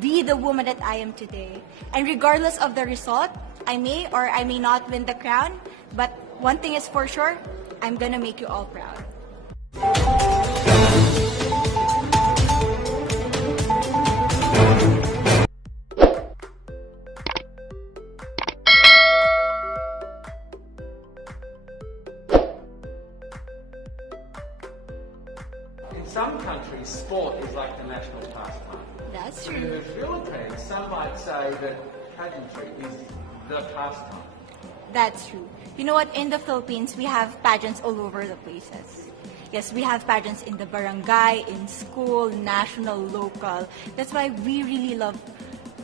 be the woman that I am today. And regardless of the result, I may or I may not win the crown, but one thing is for sure, I'm gonna make you all proud. In some countries, sport is like the national pastime. That's In true. the Philippines, some might say that pageantry is the pastime. That's true. You know what? In the Philippines, we have pageants all over the places. Yes, we have pageants in the barangay, in school, national, local. That's why we really love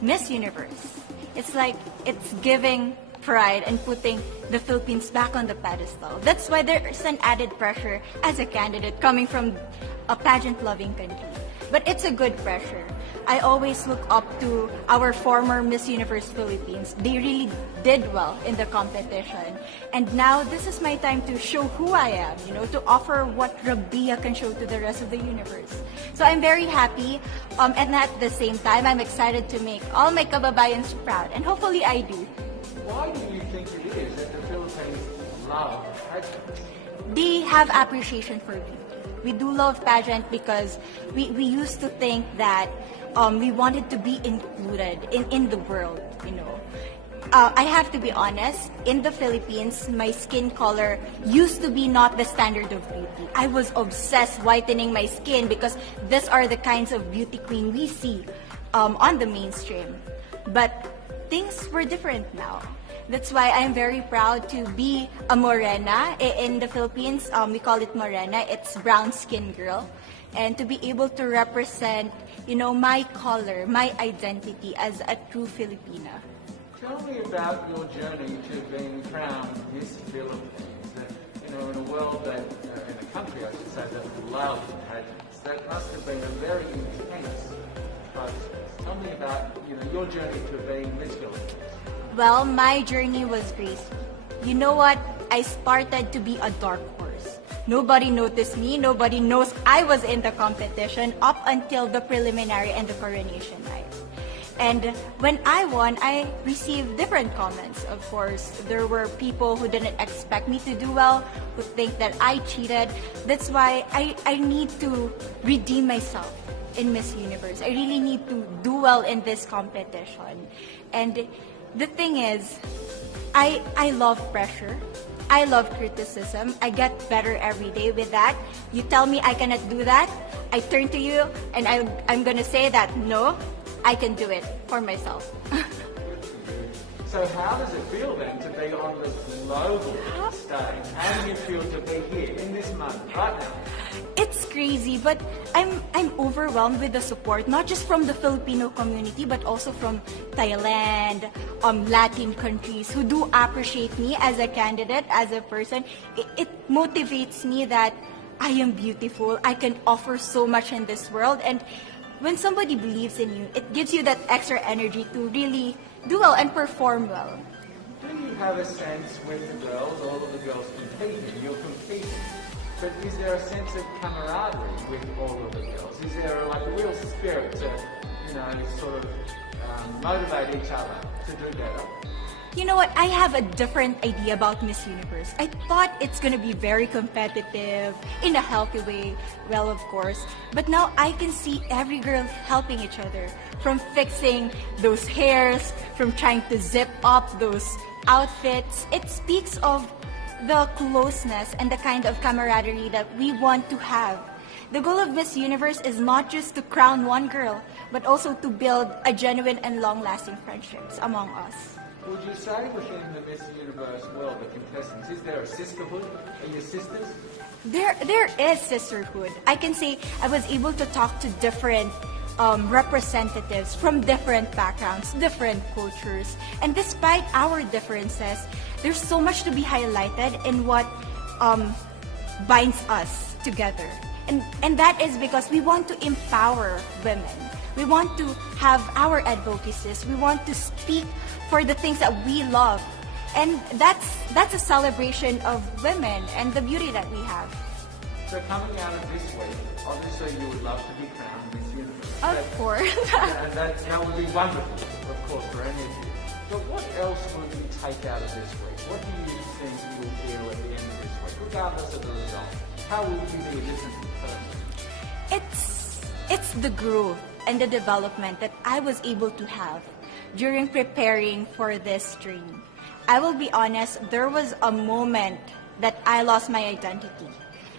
Miss Universe. It's like it's giving pride and putting the Philippines back on the pedestal. That's why there's an added pressure as a candidate coming from a pageant-loving country. But it's a good pressure. I always look up to our former Miss Universe Philippines. They really did well in the competition. And now this is my time to show who I am, to offer what Rabiya can show to the rest of the universe. So I'm very happy, and at the same time, I'm excited to make all my kababayans proud. And hopefully I do. Why do you think it is that the Philippines love pageants? They have appreciation for beauty. We do love pageant because we used to think that we wanted to be included in the world, I have to be honest, in the Philippines, my skin color used to be not the standard of beauty. I was obsessed whitening my skin because these are the kinds of beauty queen we see on the mainstream. But things were different now. That's why I'm very proud to be a morena. In the Philippines, we call it morena. It's brown skin girl. And to be able to represent, my color, my identity as a true Filipina. Tell me about your journey to being crowned Miss Philippines. In a world that, in a country, I should say, that loves pageants. That must have been a very intense process. Tell me about, your journey to being Miss Philippines. Well, my journey was crazy. You know what? I started to be a dark horse. Nobody noticed me. Nobody knows I was in the competition up until the preliminary and the coronation night. And when I won, I received different comments. Of course, there were people who didn't expect me to do well, who think that I cheated. That's why I need to redeem myself in Miss Universe. I really need to do well in this competition. And the thing is, I love pressure. I love criticism. I get better every day with that. You tell me I cannot do that, I turn to you and I'm gonna say that no, I can do it for myself. So how does it feel then to be on the global stage? How do you feel to be here in this moment, right now? It's crazy, but I'm overwhelmed with the support, not just from the Filipino community, but also from Thailand, Latin countries who do appreciate me as a candidate, as a person. It motivates me that I am beautiful, I can offer so much in this world, and when somebody believes in you, it gives you that extra energy to really do well and perform well. Do you have a sense with the girls, all of the girls competing, you're competing, but is there a sense of camaraderie with all of the girls? Is there a real spirit to, sort of motivate each other to do better? You know what? I have a different idea about Miss Universe. I thought it's gonna be very competitive, in a healthy way, well, of course. But now I can see every girl helping each other. From fixing those hairs, from trying to zip up those outfits. It speaks of the closeness and the kind of camaraderie that we want to have. The goal of Miss Universe is not just to crown one girl, but also to build a genuine and long-lasting friendships among us. Would you say within the Miss Universe world, the contestants, is there a sisterhood? Are you sisters? There is sisterhood. I can say I was able to talk to different representatives from different backgrounds, different cultures. And despite our differences, there's so much to be highlighted in what binds us together. And that is because we want to empower women. We want to have our advocacies. We want to speak for the things that we love. And that's a celebration of women and the beauty that we have. So coming out of this week, obviously you would love to be crowned Miss Universe. Of course. And that would be wonderful, of course, for any of you. But what else will you take out of this week? What do you think you will feel at the end of this week, regardless of the result? How will you be a different person? It's the growth and the development that I was able to have during preparing for this dream. I will be honest, there was a moment that I lost my identity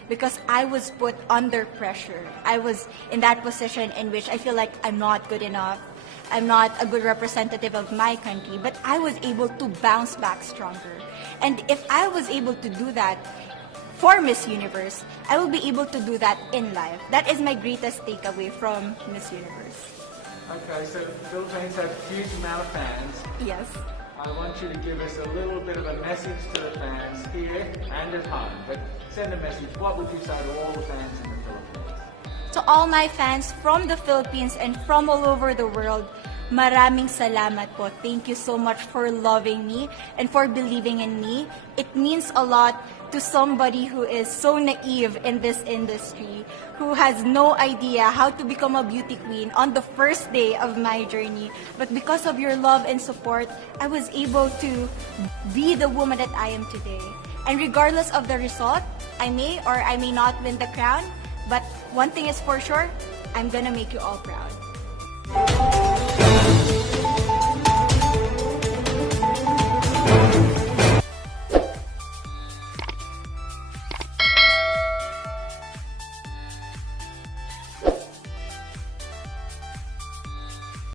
because I was put under pressure. I was in that position in which I feel like I'm not good enough. I'm not a good representative of my country, but I was able to bounce back stronger. And if I was able to do that for Miss Universe, I will be able to do that in life. That is my greatest takeaway from Miss Universe. Okay, so Philippines have a huge amount of fans. Yes. I want you to give us a little bit of a message to the fans here and at home. But send a message. What would you say to all the fans in the Philippines? To all my fans from the Philippines and from all over the world, maraming salamat po. Thank you so much for loving me and for believing in me. It means a lot to somebody who is so naive in this industry, who has no idea how to become a beauty queen on the first day of my journey. But because of your love and support, I was able to be the woman that I am today. And regardless of the result, I may or I may not win the crown, but one thing is for sure, I'm gonna make you all proud.